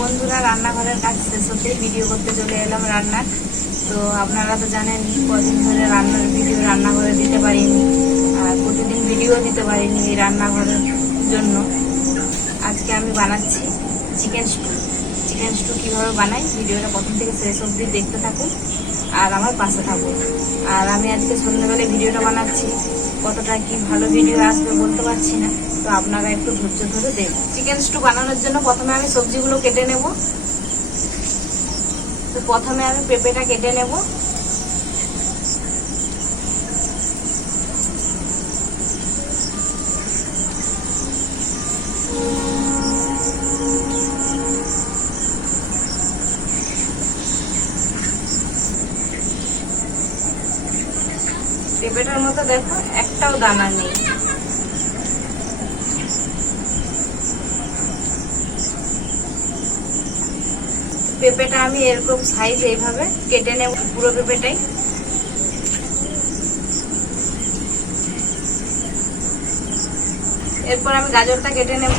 বন্ধুরা, রান্নাঘরের কাজ শেষ হতেই ভিডিও করতে চলে এলাম রান্নার। তো আপনারা তো জানেন কদিন ধরে রান্নার ভিডিও রান্নাঘরে দিতে পারিনি, আর প্রতিদিন ভিডিও দিতে পারিনি এই রান্নাঘরের জন্য। আজকে আমি বানাচ্ছি চিকেন স্টু কীভাবে বানাই ভিডিওটা প্রথম থেকে শেষ অবধি দেখতে থাকুন আর আমার পাশে থাকুন। আর আমি আজকে সন্ধ্যেবেলায় ভিডিওটা বানাচ্ছি, কতটা কি ভালো ভিডিও আসবে বলতে পারছি না, তো আপনারা একটু ধৈর্য ধরে দেখুন। চিকেন স্টু বানানোর জন্য প্রথমে আমি সবজিগুলো কেটে নেব। তো প্রথমে আমি পেঁপেটা কেটে নেব। পেঁপেটার মতো দেখো একটাও দানা নেই। পেঁপেটা আমি এরকম সাইজ এইভাবে কেটে নেব, পুরো পেঁপেটাই। এরপর আমি গাজরটা কেটে নেব।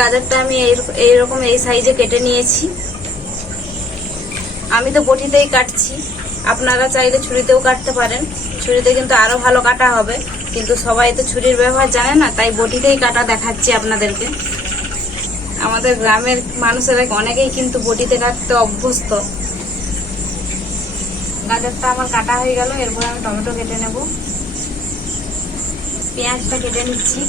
গাজরটা আমি এইরকম এই সাইজে কেটে নিয়েছি। আমি তো বটিতেই কাটছি, আপনারা চাইলে ছুরিতেও কাটতে পারেন। ছুরিতে কিন্তু আরো ভালো কাটা হবে, কিন্তু সবাই তো ছুরির ব্যবহার জানে না, তাই বটিতেই কাটা দেখাচ্ছি আপনাদেরকে। আমাদের গ্রামের মানুষেরা অনেকেই কিন্তু বটিতে কাটতে অভ্যস্ত। গাজরটা আমার কাটা হয়ে গেল। এরপর আমি টমেটো কেটে নেব। পেঁয়াজটা কেটে নিচ্ছি।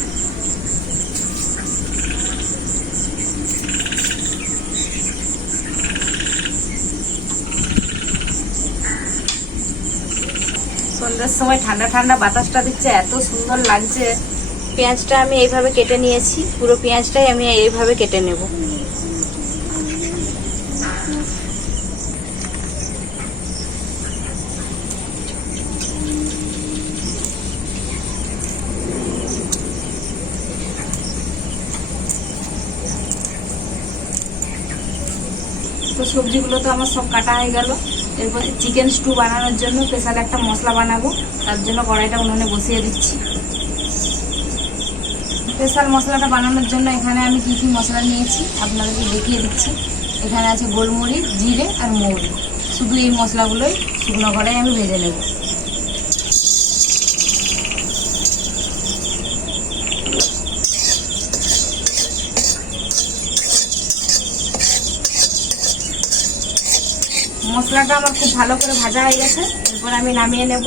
সন্ধ্যার সময় ঠান্ডা ঠান্ডা বাতাসটা দিচ্ছে, এত সুন্দর লাগছে। পেঁয়াজটা আমি এইভাবে কেটে নিয়েছি, পুরো পেঁয়াজটাই আমি এইভাবে কেটে নেব। তো সবজিগুলো তো আমার সব কাটা হয়ে গেল। এরপর চিকেন স্টু বানানোর জন্য স্পেশাল একটা মশলা বানাবো, তার জন্য কড়াইটা উনুনে বসিয়ে দিচ্ছি। স্পেশাল মশলাটা বানানোর জন্য এখানে আমি কি কি মশলা নিয়েছি আপনাদেরকে দেখিয়ে দিচ্ছি। এখানে আছে গোলমরিচ, জিরে আর মৌরি। শুধু এই মশলাগুলোই শুকনো কড়াই আমি ভেজে নেব। মশলাটা আমার খুব ভালো করে ভাজা হয়ে গেছে। এরপর আমি নামিয়ে নেব।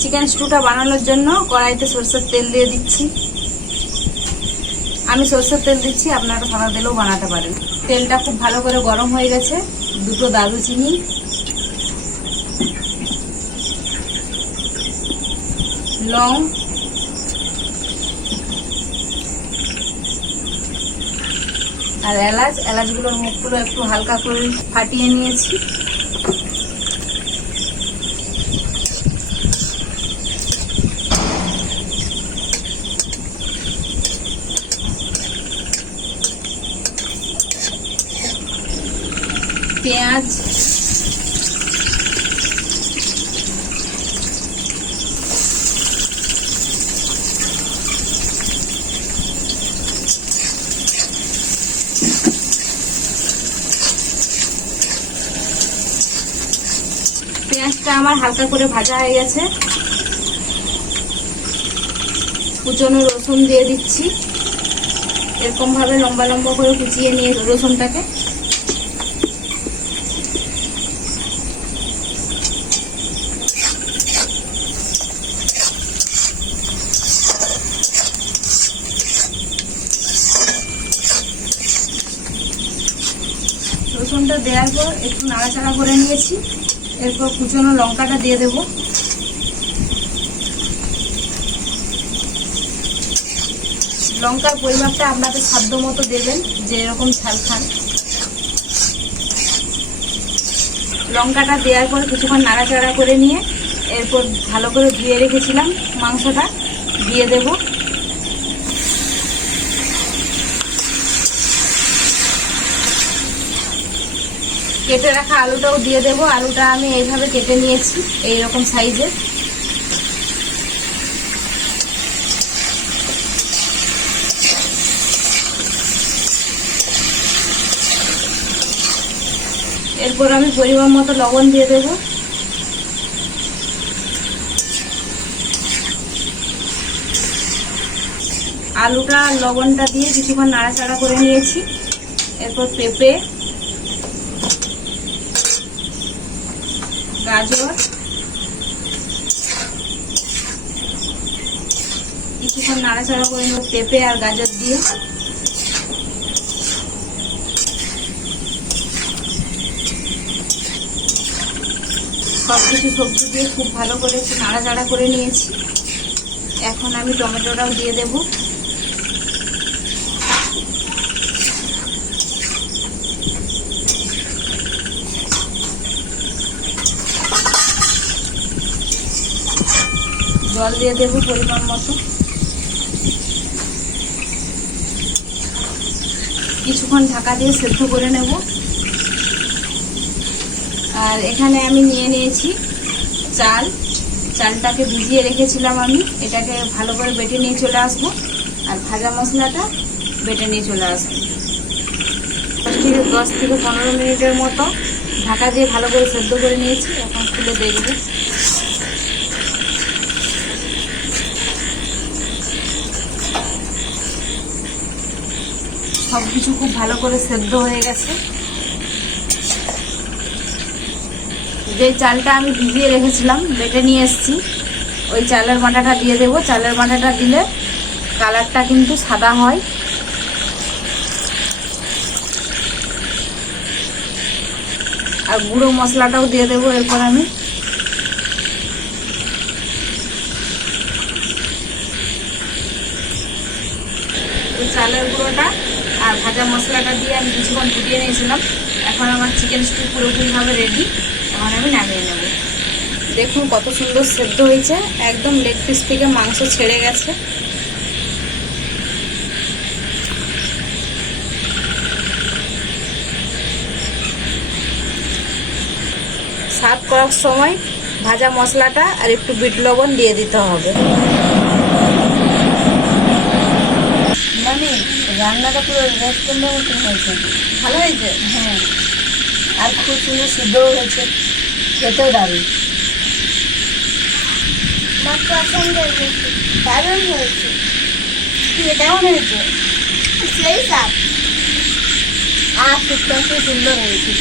চিকেন স্টুটা বানানোর জন্য কড়াইতে সরষের তেল দিয়ে দিচ্ছি। আমি সরষের তেল দিচ্ছি, আপনারা সাদা তেলেও বানাতে পারেন। তেলটা খুব ভালো করে গরম হয়ে গেছে। দুটো দারুচিনি, লং, আর এলাচগুলোর মুখগুলো একটু হালকা করে ফাটিয়ে নিয়েছি। পেঁয়াজ, পেঁয়াজটা আমার হালকা করে ভাজা হয়ে গেছে। কুচনো রসুন দিয়ে দিচ্ছি। এরকম ভাবে লম্বা লম্বা করে কুচিয়ে নিয়ে রসুনটাকে রসুনটা দেওয়ার পর একটু নাড়াচাড়া করে নিয়েছি। এরপর কুচনো লঙ্কাটা দিয়ে দেব। লঙ্কার পরিমাপটা আপনাদের সাধ্য মতো দেবেন, যে এরকম ঝাল খান। লঙ্কাটা দেওয়ার পর কিছুক্ষণ নাড়াচাড়া করে নিয়ে এরপর ভালো করে ধুয়ে রেখেছিলাম মাংসটা দিয়ে দেব। কেটে রাখা আলুটাও দিয়ে দেব। আলুটা আমি এইভাবে কেটে নিয়েছি, এইরকম সাইজের। এরপর আমি পরিমাণ মতো লবণ দিয়ে দেব। আলুটা লবণটা দিয়ে কিছুক্ষণ নাড়াচাড়া করে নিয়েছি। এরপর পেঁপে, গাজর কিছুক্ষণ নাড়াচাড়া করে নেব পেঁপে আর গাজর দিয়ে। সবকিছু সবজি দিয়ে খুব ভালো করে একটু নাড়াচাড়া করে নিয়েছি। এখন আমি টমেটোটাও দিয়ে দেব। জল দিয়ে দেব পরিমাণ মতো। কিছুক্ষণ ঢাকা দিয়ে সেদ্ধ করে নেব। আর এখানে আমি নিয়ে নিয়েছি চাল। চালটাকে ভিজিয়ে রেখেছিলাম আমি। এটাকে ভালো করে বেটে নিয়ে চলে আসবো আর ভাজা মশলাটা বেটে নিয়ে চলে আসবো। 10 থেকে 15 মিনিটের মতো ঢাকা দিয়ে ভালো করে সেদ্ধ করে নিয়েছি। এখন খুলে দেখব। সবকিছু খুব ভালো করে সেদ্ধ হয়ে গেছে। যে চালটা আমি ভিজিয়ে রেখেছিলাম বেটে নিয়ে এসেছি, ওই চালের বাটাটা দিয়ে দেব। চালের বাটাটা দিলে কালারটা কিন্তু সাদা হয়। আর গুঁড়ো মশলাটাও দিয়ে দেবো এরপর আমি। ওই চালের গুঁড়োটা আর ভাজা মশলাটা দিয়ে আমি কিছুক্ষণ ফুটিয়ে নিয়েছিলাম। এখন আমার চিকেন স্টু পুরোপুরিভাবে রেডি। এখন আমি নামিয়ে নেব। দেখুন কত সুন্দর সেদ্ধ হয়েছে, একদম লেগ পিস থেকে মাংস ছেড়ে গেছে। সার্ভ করার সময় ভাজা মশলাটা আর একটু বিট লবণ দিয়ে দিতে হবে। মানে রান্নাটা পুরো রেস্টুরেন্টের মতন হয়েছে। ভালো হয়েছে? হ্যাঁ, আর খুব সুন্দর সিদ্ধও হয়েছে, খেতেও দারুণ। দারুণ হয়েছে। কেমন হয়েছে? সেই সাপ আর সুন্দর সুন্দর হয়েছে।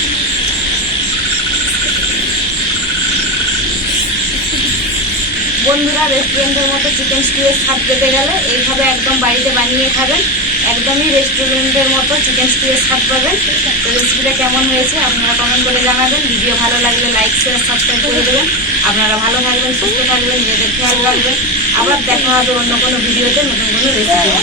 বন্ধুরা, রেস্টুরেন্টের মতো চিকেন স্টুয়ের স্বাদ পেতে গেলে এইভাবে একদম বাড়িতে বানিয়ে খাবেন। একদমই রেস্টুরেন্টের মতো চিকেন স্টুয়ের স্বাদ পাবেন। তো রেসিপিটা কেমন হয়েছে আপনারা কমেন্ট করে জানাবেন। ভিডিও ভালো লাগলে লাইক শেয়ার সাবস্ক্রাইব করে দেবেন। আপনারা ভালো থাকবেন, সুস্থ থাকবেন, নিজেদের খেয়াল রাখবেন। আবার দেখা হবে অন্য কোনো ভিডিওতে নতুন কোনো রেসিপি।